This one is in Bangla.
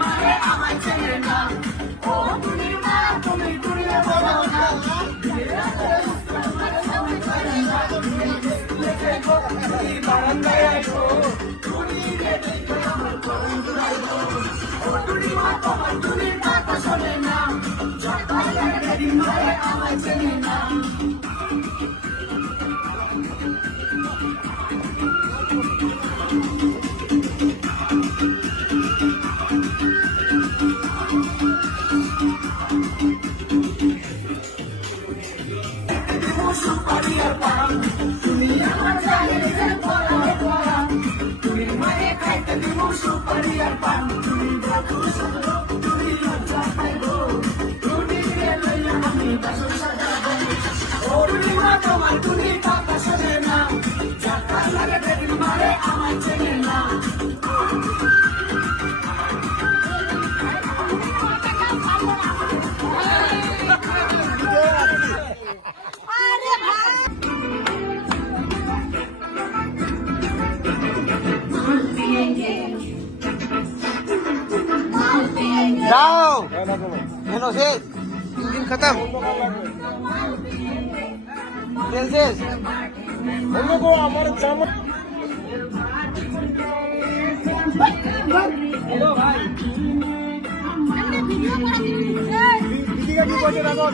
মারে আমায় চেনে না ও টুনির মা তুমি টুনিরে বলো না বারান্দায় আইবো টুনিরে দেখে আমার করুণ জুড়াইবো ও টুনি মা তোমার টুনির কথা শোনে না যখন লাগে মারে আমায় চেনে না সুপারিয়ার পান তুমি আমার জানের যে পড়া পড়া তুমি মায়ে খাইতে দিব সুপারিয়ার পান তুমি যত সুন্দর তুমি লজ্জা পাইবো তুমি লইয়া আমি বাসর সাজাবো ও তুমি মা তোমার তুমি কথা শোনে না যাত্রা লাগে দেখি মারে আমায় চেনে না जाओ हेलो से इंजन खत्म तेल शेष को আমার জামা হ্যালো ভাই ভিডিও কি করতে রাখো